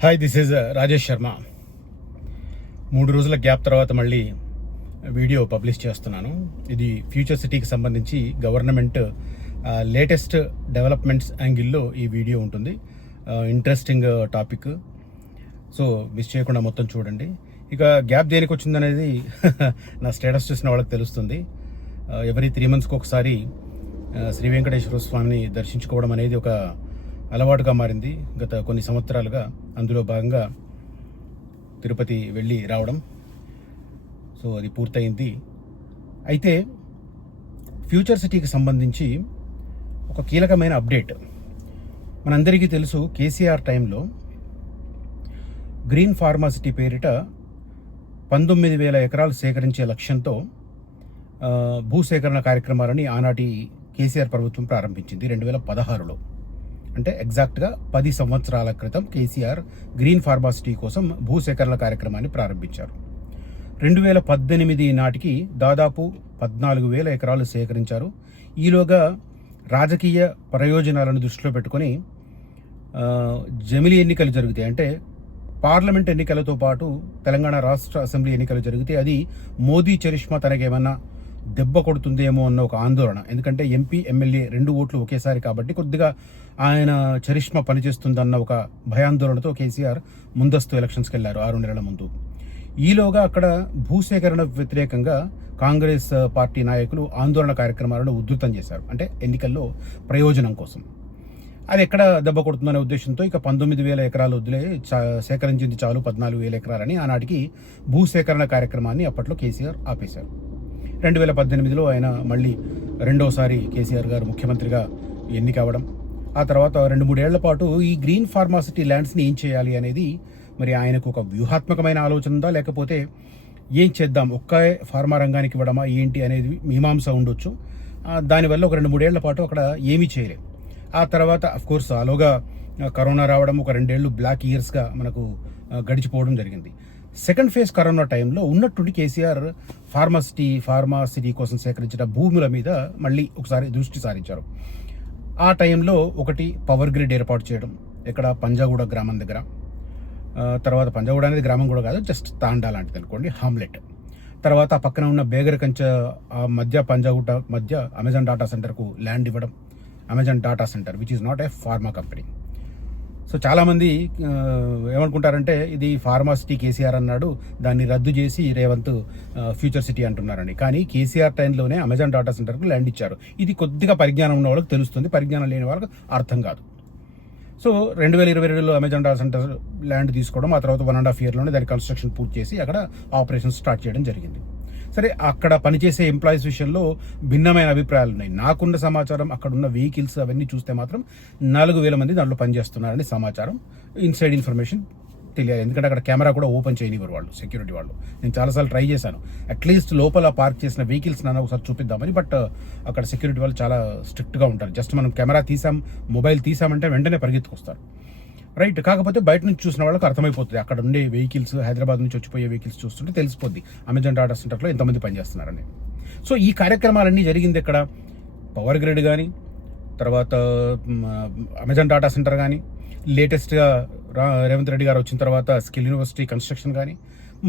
Hi, this is Rajesh Sharma. 3 రోజుల gap తర్వాత మళ్ళీ వీడియో పబ్లిష్ చేస్తున్నాను. ఇది ఫ్యూచర్ సిటీకి సంబంధించి గవర్నమెంట్ లేటెస్ట్ డెవలప్మెంట్స్ యాంగిల్లో ఈ వీడియో ఉంటుంది. ఇంట్రెస్టింగ్ టాపిక్, సో మిస్ చేయకుండా మొత్తం చూడండి. ఇక గ్యాప్ దేనికి వచ్చిందనేది నా స్టేటస్ చూసిన వాళ్ళకి తెలుస్తుంది. ఎవ్రీ 3 monthsకి ఒకసారి శ్రీ వెంకటేశ్వర స్వామిని దర్శించుకోవడం అనేది ఒక అలవాటుగా మారింది గత కొన్ని సంవత్సరాలుగా. అందులో భాగంగా తిరుపతి వెళ్ళి రావడం, సో అది పూర్తయింది. అయితే ఫ్యూచర్ సిటీకి సంబంధించి ఒక కీలకమైన అప్డేట్. మనందరికీ తెలుసు, కేసీఆర్ టైంలో గ్రీన్ ఫార్మాసిటీ పేరిట 19,000 ఎకరాలు సేకరించే లక్ష్యంతో భూసేకరణ కార్యక్రమాలని ఆనాటి కేసీఆర్ ప్రభుత్వం ప్రారంభించింది 2016లో. అంటే ఎగ్జాక్ట్గా 10 సంవత్సరాల క్రితం కేసీఆర్ గ్రీన్ ఫార్మాసిటీ కోసం భూసేకరణ కార్యక్రమాన్ని ప్రారంభించారు. 2018 నాటికి దాదాపు 14,000 ఎకరాలు సేకరించారు. ఈలోగా రాజకీయ ప్రయోజనాలను దృష్టిలో పెట్టుకొని జమిలీ ఎన్నికలు జరుగుతాయి. అంటే పార్లమెంట్ ఎన్నికలతో పాటు తెలంగాణ రాష్ట్ర అసెంబ్లీ ఎన్నికలు జరిగితే అది మోదీ చరిష్మా తనకేమన్నా దెబ్బ కొడుతుందేమో అన్న ఒక ఆందోళన. ఎందుకంటే ఎంపీ ఎమ్మెల్యే 2 ఓట్లు ఒకేసారి కాబట్టి కొద్దిగా ఆయన చరిష్మా పనిచేస్తుందన్న ఒక భయాందోళనతో కేసీఆర్ ముందస్తు ఎలక్షన్స్కి వెళ్లారు 6 నెలల ముందు. ఈలోగా అక్కడ భూసేకరణ వ్యతిరేకంగా కాంగ్రెస్ పార్టీ నాయకులు ఆందోళన కార్యక్రమాలను ఉధృతం చేశారు. అంటే ఎన్నికల్లో ప్రయోజనం కోసం. అది ఎక్కడ దెబ్బ కొడుతుందనే ఉద్దేశంతో ఇక 19,000 ఎకరాలు వదిలే, సేకరించింది చాలు 14,000 ఎకరాలని ఆనాటికి భూసేకరణ కార్యక్రమాన్ని అప్పట్లో కేసీఆర్ ఆపేశారు. 2018లో ఆయన మళ్ళీ రెండోసారి కేసీఆర్ గారు ముఖ్యమంత్రిగా ఎన్నిక అవ్వడం, ఆ తర్వాత 2-3 ఏళ్ల పాటు ఈ గ్రీన్ ఫార్మాసిటీ ల్యాండ్స్ని ఏం చేయాలి అనేది మరి ఆయనకు ఒక వ్యూహాత్మకమైన ఆలోచన ఉందా, లేకపోతే ఏం చేద్దాం, ఒక్క ఫార్మా రంగానికి ఇవ్వడమా ఏంటి అనేది మీమాంస ఉండొచ్చు. దానివల్ల ఒక 2-3 ఏళ్ల పాటు అక్కడ ఏమీ చేయలేం. ఆ తర్వాత అఫ్కోర్స్ ఆలోగా కరోనా రావడం, ఒక 2 ఏళ్ళు బ్లాక్ ఇయర్స్గా మనకు గడిచిపోవడం జరిగింది. సెకండ్ ఫేజ్ కరోనా టైంలో ఉన్నట్టుండి కేసీఆర్ ఫార్మాసిటీ కోసం సేకరించిన భూముల మీద మళ్ళీ ఒకసారి దృష్టి సారించారు. ఆ టైంలో ఒకటి పవర్ గ్రిడ్ ఏర్పాటు చేయడం, ఇక్కడ పంజాగూడ గ్రామం దగ్గర. తర్వాత పంజాగూడ అనేది గ్రామం కూడా కాదు, జస్ట్ తాండా లాంటిది అనుకోండి, హామ్లెట్. తర్వాత పక్కన ఉన్న బేగరకంచ మధ్య పంజాగూడ మధ్య అమెజాన్ డాటా సెంటర్కు ల్యాండ్ ఇవ్వడం. Amazon data centre which is not a pharma company. So చాలామంది ఏమనుకుంటారంటే ఇది ఫార్మాసిటీ కేసీఆర్ అన్నాడు, దాన్ని రద్దు చేసి రేవంత్ ఫ్యూచర్ సిటీ అంటున్నారని. కానీ కేసీఆర్ టైంలోనే అమెజాన్ డాటా సెంటర్కు ల్యాండ్ ఇచ్చారు. ఇది కొద్దిగా పరిజ్ఞానం ఉన్న వాళ్ళకి తెలుస్తుంది, పరిజ్ఞానం లేని వాళ్ళకి అర్థం కాదు. సో 2022లో అమెజాన్ డాటా సెంటర్ ల్యాండ్ తీసుకోవడం, ఆ తర్వాత 1.5 yearలోనే దాని కన్స్ట్రక్షన్ పూర్తి చేసి అక్కడ ఆపరేషన్ స్టార్ట్ చేయడం జరిగింది. సరే, అక్కడ పనిచేసే ఎంప్లాయీస్ విషయంలో భిన్నమైన అభిప్రాయాలు ఉన్నాయి. నాకున్న సమాచారం, అక్కడ ఉన్న వెహికల్స్ అవన్నీ చూస్తే మాత్రం 4,000 మంది దాంట్లో పనిచేస్తున్నారని సమాచారం. ఇన్సైడ్ ఇన్ఫర్మేషన్ తెలియాలి, ఎందుకంటే అక్కడ కెమెరా కూడా ఓపెన్ చేయనివ్వరు వాళ్ళు, సెక్యూరిటీ వాళ్ళు. నేను చాలాసార్లు ట్రై చేశాను, అట్లీస్ట్ లోపల పార్క్ చేసిన వెహికల్స్ నన్ను ఒకసారి చూపిద్దామని. బట్ అక్కడ సెక్యూరిటీ వాళ్ళు చాలా స్ట్రిక్ట్గా ఉంటారు. జస్ట్ మనం కెమెరా తీసాం, మొబైల్ తీసామంటే వెంటనే పరిగెత్తుకొస్తారు, రైట్. కాకపోతే బయట నుంచి చూసిన వాళ్ళకి అర్థమైపోతుంది, అక్కడ ఉండే వెహికల్స్, హైదరాబాద్ నుంచి వచ్చిపోయే వెహికల్స్ చూస్తుంటే తెలిసిపోద్ది అమెజాన్ డాటా సెంటర్లో ఎంతమంది పనిచేస్తున్నారని. సో ఈ కార్యక్రమాలన్నీ జరిగింది ఎక్కడ, పవర్ గ్రిడ్ కానీ, తర్వాత అమెజాన్ డాటా సెంటర్ కానీ, లేటెస్ట్గా రేవంత్ రెడ్డి గారు వచ్చిన తర్వాత స్కిల్ యూనివర్సిటీ కన్స్ట్రక్షన్ కానీ,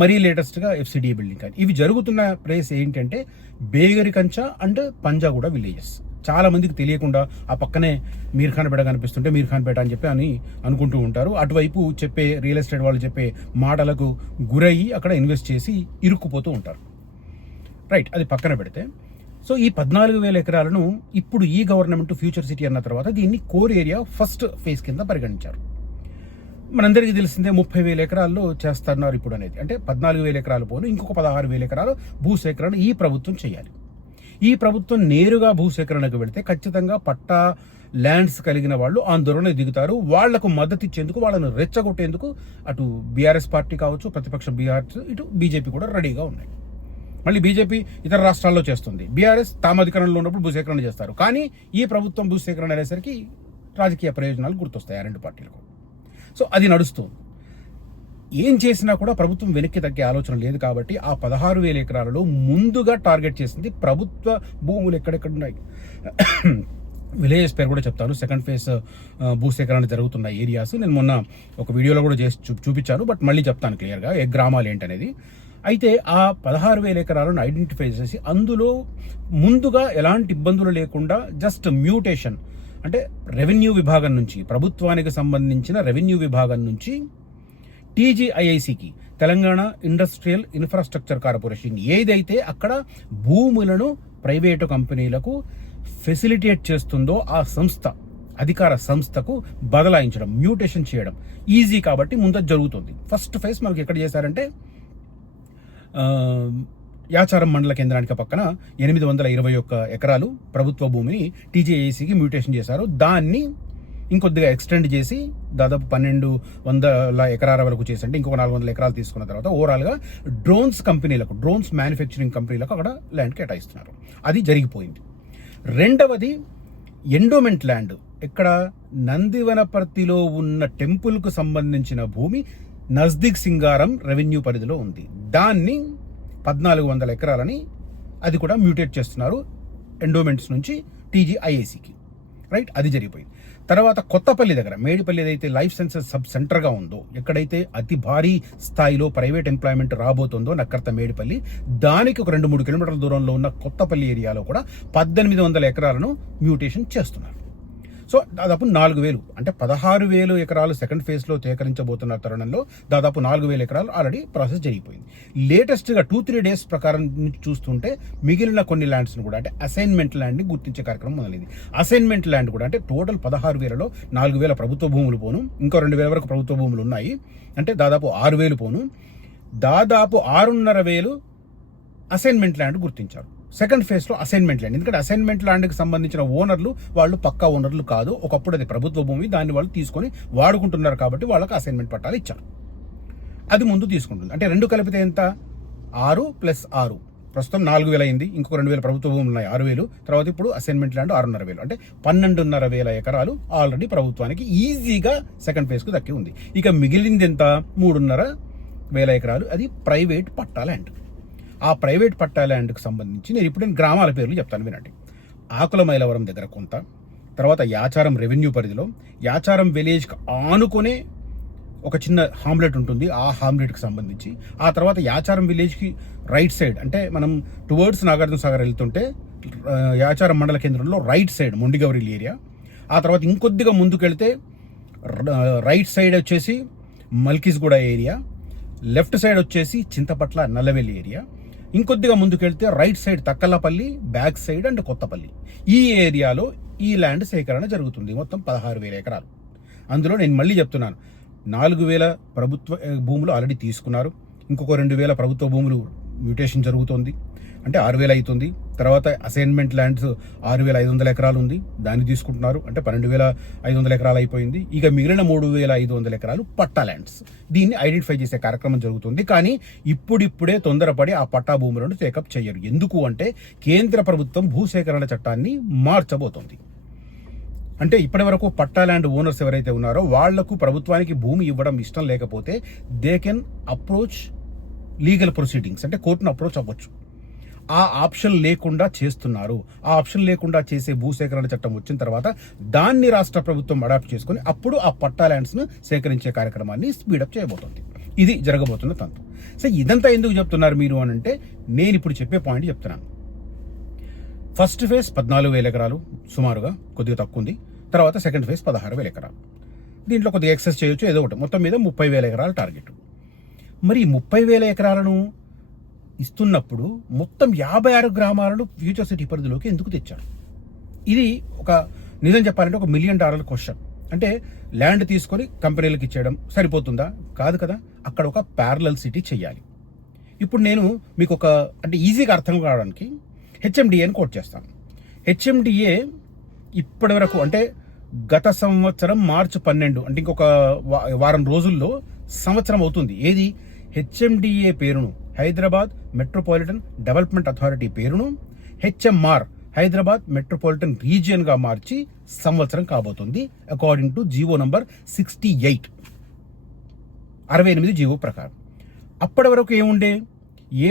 మరీ లేటెస్ట్గా FCDA బిల్డింగ్ కానీ. ఇవి జరుగుతున్న ప్లేస్ ఏంటంటే బేగరికంచ అండ్ పంజాగూడ విలేజెస్. చాలా మందికి తెలియకుండా ఆ పక్కనే మీర్ఖాన్పేట కనిపిస్తుంటే మీర్ఖాన్పేట అని చెప్పి అనుకుంటూ ఉంటారు. అటువైపు చెప్పే రియల్ ఎస్టేట్ వాళ్ళు చెప్పే మాటలకు గురయ్యి అక్కడ ఇన్వెస్ట్ చేసి ఇరుక్కుపోతూ ఉంటారు, రైట్. అది పక్కన పెడితే, సో ఈ 14,000 ఎకరాలను ఇప్పుడు ఈ గవర్నమెంట్ ఫ్యూచర్ సిటీ అన్న తర్వాత దీన్ని కోర్ ఏరియా ఫస్ట్ ఫేజ్ కింద పరిగణించారు. మనందరికీ తెలిసిందే 30,000 ఎకరాల్లో చేస్తున్నారు ఇప్పుడు అనేది. అంటే 14,000 ఎకరాలు పోను, ఇంకొక 16,000 ఎకరాలు భూసేకరణ ఈ ప్రభుత్వం చేయాలి. ఈ ప్రభుత్వం నేరుగా భూసేకరణకు వెళితే ఖచ్చితంగా పట్టా ల్యాండ్స్ కలిగిన వాళ్ళు ఆందోళన దిగుతారు. వాళ్లకు మద్దతు ఇచ్చేందుకు, వాళ్ళను రెచ్చగొట్టేందుకు అటు బీఆర్ఎస్ పార్టీ కావచ్చు, ప్రతిపక్ష బీఆర్ఎస్, ఇటు బీజేపీ కూడా రెడీగా ఉన్నాయి. మళ్ళీ బీజేపీ ఇతర రాష్ట్రాల్లో చేస్తుంది, బీఆర్ఎస్ తాము అధికారంలో ఉన్నప్పుడు భూసేకరణ చేస్తారు. కానీ ఈ ప్రభుత్వం భూసేకరణ అనేసరికి రాజకీయ ప్రయోజనాలు గుర్తొస్తాయి ఆ 2 పార్టీలకు. సో అది నడుస్తుంది. ఏం చేసినా కూడా ప్రభుత్వం వెనక్కి తగ్గే ఆలోచన లేదు. కాబట్టి ఆ 16,000 ఎకరాలలో ముందుగా టార్గెట్ చేసింది ప్రభుత్వ భూములు ఎక్కడెక్కడ ఉన్నాయి, విలేజెస్ పేరు కూడా చెప్తాను. సెకండ్ ఫేజ్ భూసేకరణ జరుగుతున్న ఏరియాస్ నేను మొన్న ఒక వీడియోలో కూడా చేసి చూపించాను, బట్ మళ్ళీ చెప్తాను క్లియర్గా ఏ గ్రామాలు ఏంటనేది. అయితే ఆ 16,000 ఎకరాలను ఐడెంటిఫై చేసి అందులో ముందుగా ఎలాంటి ఇబ్బందులు లేకుండా జస్ట్ మ్యూటేషన్ అంటే రెవెన్యూ విభాగం నుంచి, ప్రభుత్వానికి సంబంధించిన రెవెన్యూ విభాగం నుంచి టీజీఐఐసికి, తెలంగాణ ఇండస్ట్రియల్ ఇన్ఫ్రాస్ట్రక్చర్ కార్పొరేషన్ ఏదైతే అక్కడ భూములను ప్రైవేటు కంపెనీలకు ఫెసిలిటేట్ చేస్తుందో ఆ సంస్థ, అధికార సంస్థకు బదలాయించడం, మ్యూటేషన్ చేయడం ఈజీ కాబట్టి ముందు జరుగుతుంది. ఫస్ట్ ఫేజ్ మనకి ఎక్కడ చేశారంటే యాచారం మండల కేంద్రానికి పక్కన 821 ఎకరాలు ప్రభుత్వ భూమిని టీజీఐసికి మ్యూటేషన్ చేశారు. దాన్ని ఇంకొద్దిగా ఎక్స్టెండ్ చేసి దాదాపు 1,200 ఎకరాల వరకు చేసి, అంటే ఇంకొక 400 ఎకరాలు తీసుకున్న తర్వాత ఓవరాల్గా డ్రోన్స్ మ్యానుఫ్యాక్చరింగ్ కంపెనీలకు అక్కడ ల్యాండ్ కేటాయిస్తున్నారు. అది జరిగిపోయింది. రెండవది ఎండోమెంట్ ల్యాండ్. ఇక్కడ నందివనపర్తిలో ఉన్న టెంపుల్కు సంబంధించిన భూమి నజ్దీక్ సింగారం రెవెన్యూ పరిధిలో ఉంది. దాన్ని 1,400 ఎకరాలని అది కూడా మ్యూటేట్ చేస్తున్నారు ఎండోమెంట్స్ నుంచి టీజీఐఐసికి. రైట్, అది జరిగిపోయింది. తర్వాత కొత్తపల్లి దగ్గర మేడిపల్లి ఏదైతే లైఫ్ సైన్సెస్ సబ్ సెంటర్గా ఉందో, ఎక్కడైతే అతి భారీ స్థాయిలో ప్రైవేట్ ఎంప్లాయ్మెంట్ రాబోతుందో నక్కర్త మేడిపల్లి, దానికి ఒక 2-3 కిలోమీటర్ల దూరంలో ఉన్న కొత్తపల్లి ఏరియాలో కూడా 1,800 ఎకరాలను మ్యూటేషన్ చేస్తున్నారు. సో దాదాపు 4,000 అంటే 16,000 ఎకరాలు సెకండ్ ఫేజ్లో సేకరించబోతున్న తరుణంలో దాదాపు 4,000 ఎకరాలు ఆల్రెడీ ప్రాసెస్ జరిగిపోయింది. లేటెస్ట్గా 2-3 డేస్ ప్రకారం నుంచి చూస్తుంటే మిగిలిన కొన్ని ల్యాండ్స్ను కూడా అంటే అసైన్మెంట్ ల్యాండ్ని గుర్తించే కార్యక్రమం మొదలైంది. అసైన్మెంట్ ల్యాండ్ కూడా అంటే టోటల్ 16,000లో 4,000 ప్రభుత్వ భూములు పోను, ఇంకో 2,000 వరకు ప్రభుత్వ భూములు ఉన్నాయి, అంటే దాదాపు 6,000 పోను, దాదాపు 6,500 అసైన్మెంట్ ల్యాండ్ గుర్తించారు సెకండ్ ఫేజ్లో. అసైన్మెంట్ ల్యాండ్, ఎందుకంటే అసైన్మెంట్ ల్యాండ్కి సంబంధించిన ఓనర్లు వాళ్ళు పక్కా ఓనర్లు కాదు, ఒకప్పుడు అది ప్రభుత్వ భూమి, దాన్ని వాళ్ళు తీసుకొని వాడుకుంటున్నారు కాబట్టి వాళ్ళకి అసైన్మెంట్ పట్టాలు ఇచ్చారు. అది ముందు తీసుకుంటుంది, అంటే 2 కలిపితే ఎంత, 6 + 6 ప్రస్తుతం 4,000 అయింది, ఇంకొక 2,000 ప్రభుత్వ భూములు ఉన్నాయి 6,000, తర్వాత ఇప్పుడు అసైన్మెంట్ ల్యాండ్ 6,500, అంటే 12,500 ఎకరాలు ఆల్రెడీ ప్రభుత్వానికి ఈజీగా సెకండ్ ఫేజ్కు దక్కి ఉంది. ఇక మిగిలింది ఎంత, 3,500 ఎకరాలు, అది ప్రైవేట్ పట్టా ల్యాండ్. ఆ ప్రైవేట్ పట్టా ల్యాండ్కి సంబంధించి నేను ఇప్పుడు గ్రామాల పేర్లు చెప్తాను వినండి. ఆకులమైలవరం దగ్గర కొంత, తర్వాత యాచారం రెవెన్యూ పరిధిలో యాచారం విలేజ్కి ఆనుకునే ఒక చిన్న హామ్లెట్ ఉంటుంది, ఆ హామ్లెట్కి సంబంధించి, ఆ తర్వాత యాచారం విలేజ్కి రైట్ సైడ్ అంటే మనం టువర్డ్స్ నాగార్జున సాగర్ వెళ్తుంటే యాచారం మండల కేంద్రంలో రైట్ సైడ్ మొండిగౌరిల్ ఏరియా, ఆ తర్వాత ఇంకొద్దిగా ముందుకు వెళ్తే రైట్ సైడ్ వచ్చేసి మల్కీస్గూడ ఏరియా, లెఫ్ట్ సైడ్ వచ్చేసి చింతపట్ల నల్లవెల్లి ఏరియా, ఇంకొద్దిగా ముందుకెళ్తే right side Takkalapalli, back side and Kothapalli, ఈ ఏరియాలో ఈ ల్యాండ్ సేకరణ జరుగుతుంది. మొత్తం 16,000 ఎకరాలు. అందులో నేను మళ్ళీ చెప్తున్నాను, 4,000 ప్రభుత్వ భూములు ఆల్రెడీ తీసుకున్నారు, ఇంకొక 2,000 ప్రభుత్వ భూములు మ్యూటేషన్ జరుగుతుంది, అంటే 6,000 అవుతుంది. తర్వాత అసైన్మెంట్ ల్యాండ్స్ 6,500 ఎకరాలు ఉంది, దాన్ని తీసుకుంటున్నారు, అంటే 12,500 ఎకరాలు అయిపోయింది. ఇక మిగిలిన 3,500 ఎకరాలు పట్టా ల్యాండ్స్, దీన్ని ఐడెంటిఫై చేసే కార్యక్రమం జరుగుతుంది. కానీ ఇప్పుడిప్పుడే తొందరపడి ఆ పట్టా భూములను టేకప్ చేయరు. ఎందుకు అంటే కేంద్ర ప్రభుత్వం భూసేకరణ చట్టాన్ని మార్చబోతోంది. అంటే ఇప్పటి వరకు పట్టా ల్యాండ్ ఓనర్స్ ఎవరైతే ఉన్నారో వాళ్లకు ప్రభుత్వానికి భూమి ఇవ్వడం ఇష్టం లేకపోతే they can approach legal proceedings, అంటే కోర్టును అప్రోచ్ అవ్వచ్చు. ఆ ఆప్షన్ లేకుండా చేస్తున్నారు. ఆ ఆప్షన్ లేకుండా చేసే భూసేకరణ చట్టం వచ్చిన తర్వాత దాన్ని రాష్ట్ర ప్రభుత్వం అడాప్ట్ చేసుకుని అప్పుడు ఆ పట్టా ల్యాండ్స్ను సేకరించే కార్యక్రమాన్ని స్పీడప్ చేయబోతోంది. ఇది జరగబోతున్న తంతు. సో ఇదంతా ఎందుకు చెప్తున్నారు మీరు అని అంటే, నేను ఇప్పుడు చెప్పే పాయింట్ చెప్తున్నాను. ఫస్ట్ ఫేజ్ 14,000 ఎకరాలు సుమారుగా, కొద్దిగా తక్కువ ఉంది. తర్వాత సెకండ్ ఫేజ్ 16,000 ఎకరాలు. దీంట్లో కొద్దిగా ఎక్సెస్ చేయొచ్చు, ఏదో ఒకటి. మొత్తం మీద 30,000 ఎకరాల టార్గెట్. మరి 30,000 ఎకరాలను ఇస్తున్నప్పుడు మొత్తం 56 గ్రామాలను ఫ్యూచర్ సిటీ పరిధిలోకి ఎందుకు తెచ్చారు? ఇది ఒక నిజం చెప్పాలంటే ఒక $1 మిలియన్ క్వశ్చన్. అంటే ల్యాండ్ తీసుకొని కంపెనీలకు ఇచ్చేయడం సరిపోతుందా? కాదు కదా. అక్కడ ఒక ప్యారలల్ సిటీ చెయ్యాలి. ఇప్పుడు నేను మీకు ఒక అంటే ఈజీగా అర్థం కావడానికి హెచ్ఎండిఏని కోట్ చేస్తాను. హెచ్ఎండిఏ ఇప్పటి వరకు అంటే గత సంవత్సరం March 12 అంటే ఇంకొక వారం రోజుల్లో సంవత్సరం అవుతుంది. ఏది హెచ్ఎండిఏ పేరును, హైదరాబాద్ మెట్రోపాలిటన్ డెవలప్మెంట్ అథారిటీ పేరును హెచ్ఎంఆర్, హైదరాబాద్ మెట్రోపాలిటన్ రీజియన్ గా మార్చి సంవత్సరం కాబోతుంది. According to GO number 68 GO ప్రకారం. అప్పటి వరకు ఏముండే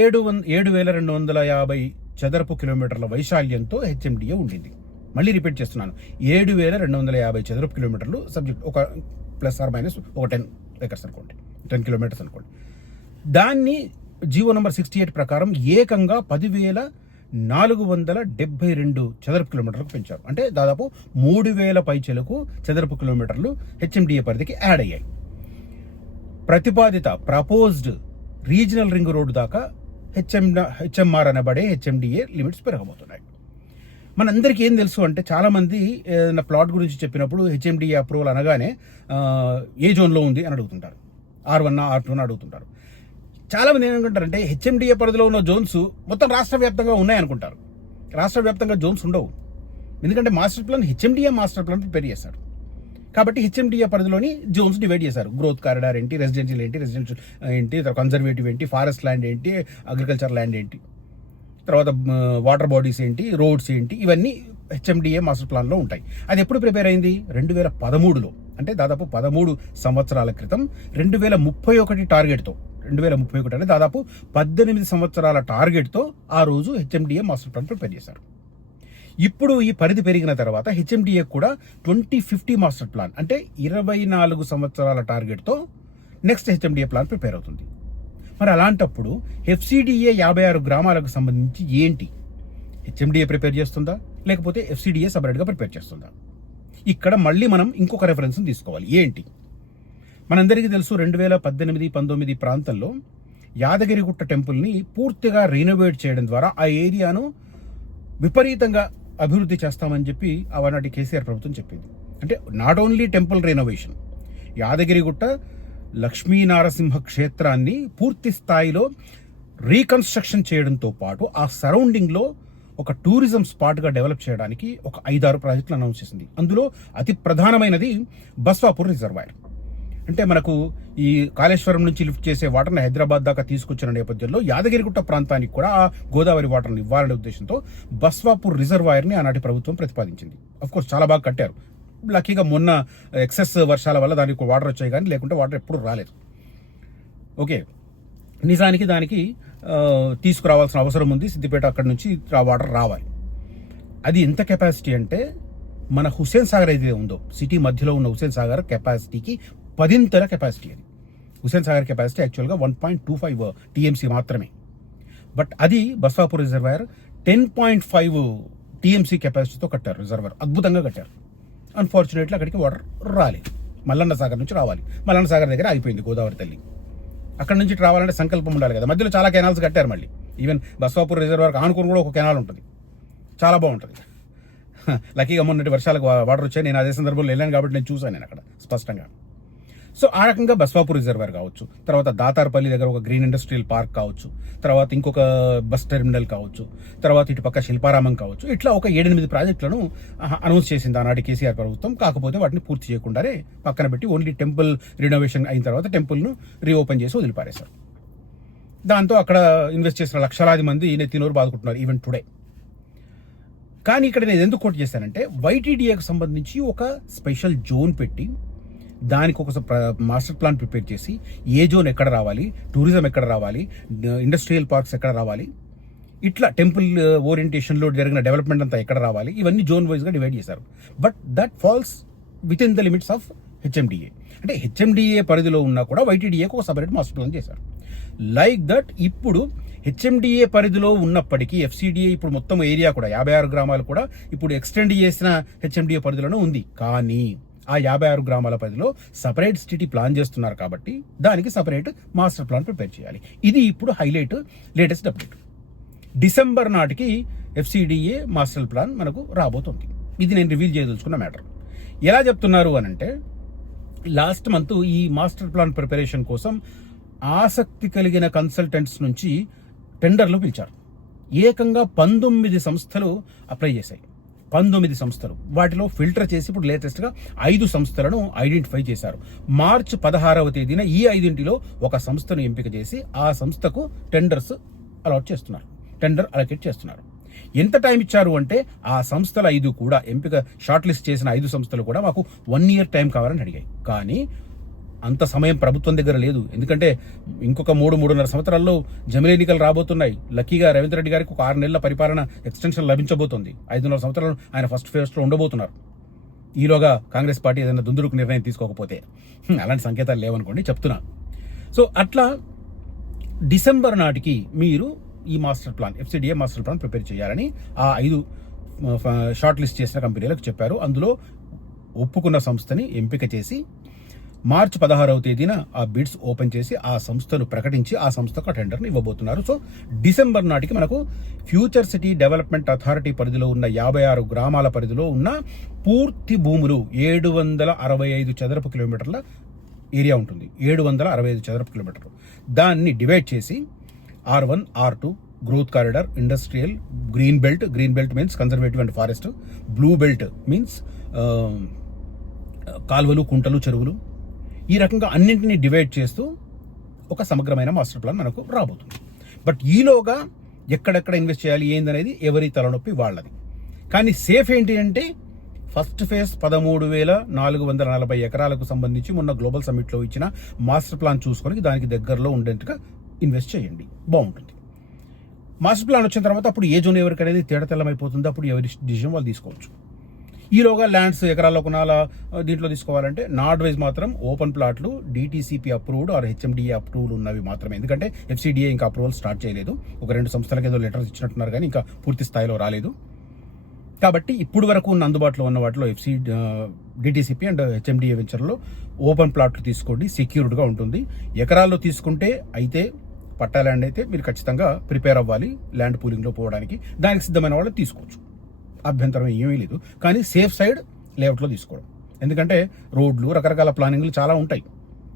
7,250 చదరపు కిలోమీటర్ల వైశాల్యంతో హెచ్ఎండిఏ ఉండింది. మళ్ళీ రిపీట్ చేస్తున్నాను, 7,250 చదరపు కిలోమీటర్లు సబ్జెక్ట్, ఒక ప్లస్ ఆర్ మైనస్ ఒక 10 ఎకర్స్ అనుకోండి, 10 కిలోమీటర్స్ అనుకోండి. దాన్ని జీవో నంబర్ 68 ప్రకారం ఏకంగా 10,472 చదరపు కిలోమీటర్లకు పెంచారు. అంటే దాదాపు 3,000 పైచెలకు చదరపు కిలోమీటర్లు హెచ్ఎండిఏ పరిధికి యాడ్ అయ్యాయి. ప్రతిపాదిత ప్రపోజ్డ్ రీజనల్ రింగ్ రోడ్డు దాకా హెచ్ఎంఆర్ అనబడే హెచ్ఎండిఏ లిమిట్స్ పెరగబోతున్నాయి. మనందరికీ ఏం తెలుసు అంటే, చాలామంది ఏదైనా ప్లాట్ గురించి చెప్పినప్పుడు హెచ్ఎండిఏ అప్రూవల్ అనగానే ఏ జోన్లో ఉంది అని అడుగుతుంటారు, R1 R2 అని అడుగుతుంటారు. చాలామంది ఏమనుకుంటారంటే హెచ్ఎండిఏ పరిధిలో ఉన్న జోన్స్ మొత్తం రాష్ట్ర వ్యాప్తంగా ఉన్నాయనుకుంటారు. రాష్ట్ర వ్యాప్తంగా జోన్స్ ఉండవు. ఎందుకంటే master plan HMDA master plan prepare చేశారు కాబట్టి హెచ్ఎండిఏ పరిధిలోని జోన్స్ డివైడ్ చేశారు. గ్రోత్ కారిడార్ ఏంటి, రెసిడెన్షియల్ ఏంటి, కన్జర్వేటివ్ ఏంటి, ఫారెస్ట్ ల్యాండ్ ఏంటి, అగ్రికల్చర్ ల్యాండ్ ఏంటి, తర్వాత వాటర్ బాడీస్ ఏంటి, రోడ్స్ ఏంటి, ఇవన్నీ హెచ్ఎండిఏ మాస్టర్ ప్లాన్లో ఉంటాయి. అది ఎప్పుడు ప్రిపేర్ అయింది? 2013లో, అంటే దాదాపు 13 సంవత్సరాల క్రితం 2031 టార్గెట్తో, 2031 అంటే దాదాపు 18 సంవత్సరాల టార్గెట్తో ఆ రోజు హెచ్ఎండిఏ మాస్టర్ ప్లాన్ ప్రిపేర్ చేశారు. ఇప్పుడు ఈ పరిధి పెరిగిన తర్వాత హెచ్ఎండిఏ కూడా 2050 మాస్టర్ ప్లాన్, అంటే 24 సంవత్సరాల టార్గెట్తో నెక్స్ట్ హెచ్ఎండిఏ ప్లాన్ ప్రిపేర్ అవుతుంది. మరి అలాంటప్పుడు ఎఫ్సిడిఏ 56 గ్రామాలకు సంబంధించి ఏంటి? హెచ్ఎండిఏ ప్రిపేర్ చేస్తుందా, లేకపోతే ఎఫ్సిడిఏ సపరేట్గా ప్రిపేర్ చేస్తుందా? ఇక్కడ మళ్ళీ మనం ఇంకొక రెఫరెన్స్ తీసుకోవాలి. ఏంటి? మనందరికీ తెలుసు, 2018-19 ప్రాంతంలో యాదగిరిగుట్ట టెంపుల్ని పూర్తిగా రీనోవేట్ చేయడం ద్వారా ఆ ఏరియాను విపరీతంగా అభివృద్ధి చేస్తామని చెప్పి ఆనాటి కేసీఆర్ ప్రభుత్వం చెప్పింది. అంటే not only temple renovation, Yadagirigutta Lakshminarasimha క్షేత్రాన్ని పూర్తి స్థాయిలో రీకన్స్ట్రక్షన్ చేయడంతో పాటు ఆ సరౌండింగ్లో ఒక టూరిజం స్పాట్గా డెవలప్ చేయడానికి ఒక 5-6 ప్రాజెక్టులు అనౌన్స్ చేసింది. అందులో అతి ప్రధానమైనది బస్వాపూర్ రిజర్వాయర్. అంటే మనకు ఈ కాళేశ్వరం నుంచి లిఫ్ట్ చేసే వాటర్ని హైదరాబాద్ దాకా తీసుకొచ్చిన నేపథ్యంలో యాదగిరిగుట్ట ప్రాంతానికి కూడా ఆ గోదావరి వాటర్ని ఇవ్వాలనే ఉద్దేశంతో బస్వాపూర్ రిజర్వాయర్ని ఆనాటి ప్రభుత్వం ప్రతిపాదించింది. అఫ్కోర్స్ చాలా బాగా కట్టారు. లక్కీగా మొన్న ఎక్సెస్ వర్షాల వల్ల దానికి వాటర్ వచ్చాయి, కానీ లేకుంటే వాటర్ ఎప్పుడు రాలేదు. ఓకే, నిజానికి దానికి తీసుకురావాల్సిన అవసరం ఉంది. సిద్దిపేట అక్కడి నుంచి వాటర్ రావాలి. అది ఎంత కెపాసిటీ అంటే, మన హుస్సేన్ సాగర్ ఏదైతే ఉందో, సిటీ మధ్యలో ఉన్న హుస్సేన్ సాగర్ కెపాసిటీకి 10ంతల కెపాసిటీ. అది హుస్సేన్ సాగర్ కెపాసిటీ యాక్చువల్గా 1.25 టీఎంసీ మాత్రమే. బట్ అది బస్వాపూర్ రిజర్వాయర్ 10.5 టీఎంసీ కెపాసిటీతో కట్టారు. రిజర్వాయర్ అద్భుతంగా కట్టారు. అన్ఫార్చునేట్లీ అక్కడికి వాటర్ రాలేదు. మల్లన్న సాగర్ నుంచి రావాలి. మల్లన్న సాగర్ దగ్గర ఆగిపోయింది గోదావరి తల్లి. అక్కడ నుంచి రావాలంటే సంకల్పం ఉండాలి కదా. మధ్యలో చాలా కెనాల్స్ కట్టారు. మళ్ళీ ఈవెన్ బస్వాపూర్ రిజర్వాయర్ ఆనుకుని కూడా ఒక కెనాల్ ఉంటుంది, చాలా బాగుంటుంది. లక్కీగా మొన్నటి వర్షాలకు వాటర్ వచ్చాయి. నేను అదే సందర్భంలో వెళ్ళాను కాబట్టి నేను చూశాను నేను అక్కడ స్పష్టంగా. సో ఆ రకంగా బస్వాపూర్ రిజర్వాయర్ కావచ్చు, తర్వాత దాతార్పల్లి దగ్గర ఒక గ్రీన్ ఇండస్ట్రియల్ పార్క్ కావచ్చు, తర్వాత ఇంకొక బస్ టెర్మినల్ కావచ్చు, తర్వాత ఇటు పక్క శిల్పారామం కావచ్చు, ఇట్లా ఒక 7-8 ప్రాజెక్టులను అనౌన్స్ చేసింది ఆనాటి కేసీఆర్ ప్రభుత్వం. కాకపోతే వాటిని పూర్తి చేయకుండానే పక్కన పెట్టి ఓన్లీ టెంపుల్ రినోవేషన్ అయిన తర్వాత టెంపుల్ను రీఓపెన్ చేసి వదిలిపారేశారు. దాంతో అక్కడ ఇన్వెస్ట్ చేసిన లక్షలాది మంది నెత్తినోరు బాదుకుంటున్నారు ఈవెన్ టుడే. కానీ ఇక్కడ నేను ఎందుకు కోట్ చేశానంటే, వైటీడీఏకి సంబంధించి ఒక స్పెషల్ జోన్ పెట్టి దానికి ఒక మాస్టర్ ప్లాన్ ప్రిపేర్ చేసి ఏ జోన్ ఎక్కడ రావాలి, టూరిజం ఎక్కడ రావాలి, ఇండస్ట్రియల్ పార్క్స్ ఎక్కడ రావాలి, ఇట్లా టెంపుల్ ఓరియంటేషన్లో జరిగిన డెవలప్మెంట్ అంతా ఎక్కడ రావాలి, ఇవన్నీ జోన్ వైజ్గా డివైడ్ చేశారు. But that falls within the limits of HMDA. అంటే హెచ్ఎండిఏ పరిధిలో ఉన్నా కూడా వైటీడీఏకి ఒక సపరేట్ మాస్టర్ ప్లాన్ చేశారు. లైక్ దట్ ఇప్పుడు హెచ్ఎండిఏ పరిధిలో ఉన్నప్పటికీ ఎఫ్సిడిఏ ఇప్పుడు మొత్తం ఏరియా కూడా 56 గ్రామాలు కూడా ఇప్పుడు ఎక్స్టెండ్ చేసిన హెచ్ఎండిఏ పరిధిలోనే ఉంది. కానీ ఆ 56 గ్రామాల పరిధిలో సపరేట్ సిటీ ప్లాన్ చేస్తున్నారు కాబట్టి దానికి సపరేట్ మాస్టర్ ప్లాన్ ప్రిపేర్ చేయాలి. ఇది ఇప్పుడు హైలైట్, లేటెస్ట్ అప్డేట్. డిసెంబర్ నాటికి ఎఫ్సిడిఏ మాస్టర్ ప్లాన్ మనకు రాబోతుంది. ఇది నేను రివీల్ చేయదలుచుకున్న మ్యాటర్. ఎలా చెప్తున్నారు అని అంటే, లాస్ట్ మంత్ ఈ మాస్టర్ ప్లాన్ ప్రిపరేషన్ కోసం ఆసక్తి కలిగిన కన్సల్టెంట్స్ నుంచి టెండర్లు పిలిచారు. ఏకంగా 19 సంస్థలు అప్లై చేశాయి. 19 సంస్థలు, వాటిలో ఫిల్టర్ చేసి ఇప్పుడు లేటెస్ట్గా 5 సంస్థలను ఐడెంటిఫై చేశారు. మార్చ్ 16వ తేదీన ఈ 5 ఒక సంస్థను ఎంపిక చేసి ఆ సంస్థకు టెండర్స్ టెండర్ అలొకేట్ చేస్తున్నారు. ఎంత టైం ఇచ్చారు అంటే, ఆ సంస్థల 5 కూడా ఎంపిక షార్ట్ లిస్ట్ చేసిన 5 సంస్థలు కూడా మాకు 1 year టైం కావాలని అడిగాయి. కానీ అంత సమయం ప్రభుత్వం దగ్గర లేదు. ఎందుకంటే ఇంకొక 3-3.5 సంవత్సరాల్లో జమిలీ ఎన్నికలు రాబోతున్నాయి. లక్కీగా రేవంత్ రెడ్డి గారికి ఒక 6 నెలల పరిపాలన ఎక్స్టెన్షన్ లభించబోతుంది. 5.5 సంవత్సరాలు ఆయన ఫస్ట్ ఫేజ్లో ఉండబోతున్నారు. ఈలోగా కాంగ్రెస్ పార్టీ ఏదైనా దుందుడుకు నిర్ణయం తీసుకోకపోతే, అలాంటి సంకేతాలు లేవనుకోండి, చెప్తున్నా. సో అట్లా డిసెంబర్ నాటికి మీరు ఈ master plan, FCDA master plan prepare చేయాలని ఆ 5 షార్ట్ లిస్ట్ చేసిన కంపెనీలకు చెప్పారు. అందులో ఒప్పుకున్న సంస్థని ఎంపిక చేసి మార్చి 16వ తేదీన ఆ బిడ్స్ ఓపెన్ చేసి ఆ సంస్థను ప్రకటించి ఆ సంస్థకు టెండర్ని ఇవ్వబోతున్నారు. సో డిసెంబర్ నాటికి మనకు ఫ్యూచర్ సిటీ డెవలప్మెంట్ అథారిటీ పరిధిలో ఉన్న 56 గ్రామాల పరిధిలో ఉన్న పూర్తి భూములు 765 చదరపు కిలోమీటర్ల ఏరియా ఉంటుంది. 765 చదరపు కిలోమీటర్లు. దాన్ని డివైడ్ చేసి R1, R2 growth corridor, industrial, green belt means conservative and forest, blue belt means కాల్వలు, కుంటలు, చెరువులు, ఈ రకంగా అన్నింటినీ డివైడ్ చేస్తూ ఒక సమగ్రమైన మాస్టర్ ప్లాన్ మనకు రాబోతుంది. బట్ ఈలోగా ఎక్కడెక్కడ ఇన్వెస్ట్ చేయాలి ఏందనేది ఎవరి తలనొప్పి వాళ్ళది. కానీ సేఫ్ ఏంటి అంటే ఫస్ట్ ఫేజ్ 13,440 ఎకరాలకు సంబంధించి మొన్న గ్లోబల్ సమ్మిట్లో ఇచ్చిన మాస్టర్ ప్లాన్ చూసుకొని దానికి దగ్గరలో ఉండేట్టుగా ఇన్వెస్ట్ చేయండి, బాగుంటుంది. మాస్టర్ ప్లాన్ వచ్చిన తర్వాత అప్పుడు ఏ జోన్ ఎవరికి అనేది తేడతెల్లమైపోతుంది. అప్పుడు ఎవరి డిసిజన్ వాళ్ళు తీసుకోవచ్చు. ఈలోగా ల్యాండ్స్ ఎకరాల్లో కొనాలా, దీంట్లో తీసుకోవాలంటే నా అడ్వైజ్ మాత్రం ఓపెన్ ప్లాట్లు DTCP approved or HMDA approval ఉన్నవి మాత్రమే. ఎందుకంటే FCDA ఇంకా అప్రూవల్ స్టార్ట్ చేయలేదు. ఒక 2 సంస్థలకు ఏదో లెటర్స్ ఇచ్చినట్టున్నారు కానీ ఇంకా పూర్తి స్థాయిలో రాలేదు. కాబట్టి ఇప్పుడు వరకు ఉన్న అందుబాటులో ఉన్న వాటిలో DTCP అండ్ HMDA వెంచర్లో ఓపెన్ ప్లాట్లు తీసుకోండి, సెక్యూర్డ్గా ఉంటుంది. ఎకరాల్లో తీసుకుంటే అయితే పట్టా ల్యాండ్ అయితే మీరు ఖచ్చితంగా ప్రిపేర్ అవ్వాలి ల్యాండ్ పూలింగ్లో పోవడానికి. దానికి సిద్ధమైన వాళ్ళు తీసుకోవచ్చు, అభ్యంతరం ఏమీ లేదు. కానీ సేఫ్ సైడ్ లేఅవుట్లో తీసుకోవడం. ఎందుకంటే రోడ్లు, రకరకాల ప్లానింగ్లు చాలా ఉంటాయి.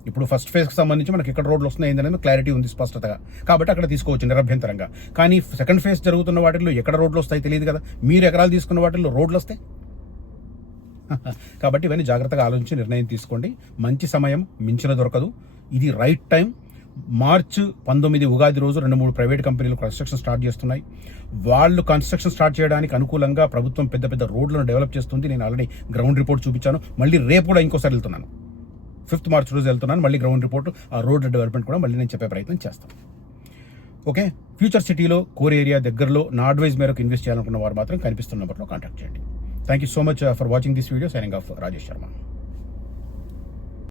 ఇప్పుడు ఫస్ట్ ఫేజ్కి సంబంధించి మనకి ఎక్కడ రోడ్లు వస్తున్నాయి ఏంటనేది క్లారిటీ ఉంది స్పష్టతగా, కాబట్టి అక్కడ తీసుకోవచ్చు నిరభ్యంతరంగా. కానీ సెకండ్ ఫేజ్ జరుగుతున్న వాటిల్లో ఎక్కడ రోడ్లు వస్తాయి తెలియదు కదా. మీరు ఎకరాలు తీసుకున్న వాటిల్లో రోడ్లు వస్తాయి. కాబట్టి ఇవన్నీ జాగ్రత్తగా ఆలోచించి నిర్ణయం తీసుకోండి. మంచి సమయం మించిన దొరకదు. ఇది రైట్ టైం. మార్చి 19 ఉగాది రోజు 2-3 ప్రైవేట్ కంపెనీలు కన్స్ట్రక్షన్ స్టార్ట్ చేస్తున్నాయి. వాళ్ళు కన్స్ట్రక్షన్ స్టార్ట్ చేయడానికి అనుకూలంగా ప్రభుత్వం పెద్ద పెద్ద రోడ్లను డెవలప్ చేస్తుంది. నేను ఆల్రెడీ గ్రౌండ్ రిపోర్ట్ చూపించాను. మళ్ళీ రేపు కూడా ఇంకోసారి వెళ్తున్నాను. 5th మార్చ్ రోజు వెళ్తున్నాను. మళ్ళీ గ్రౌండ్ రిపోర్ట్, ఆ రోడ్ డెవలప్మెంట్ కూడా మళ్ళీ నేను చెప్పే ప్రయత్నం చేస్తాను. ఓకే, ఫ్యూచర్ సిటీలో కోర్ ఏరియా దగ్గరలో నా అడ్వైజ్ మేరకు ఇన్వెస్ట్ చేయాలనుకున్న వారు మాత్రం కనిపిస్తున్న నెంబర్లో కాంటాక్ట్ చేయండి. Thank you so much for watching this video. Signing off Rajesh Sharma.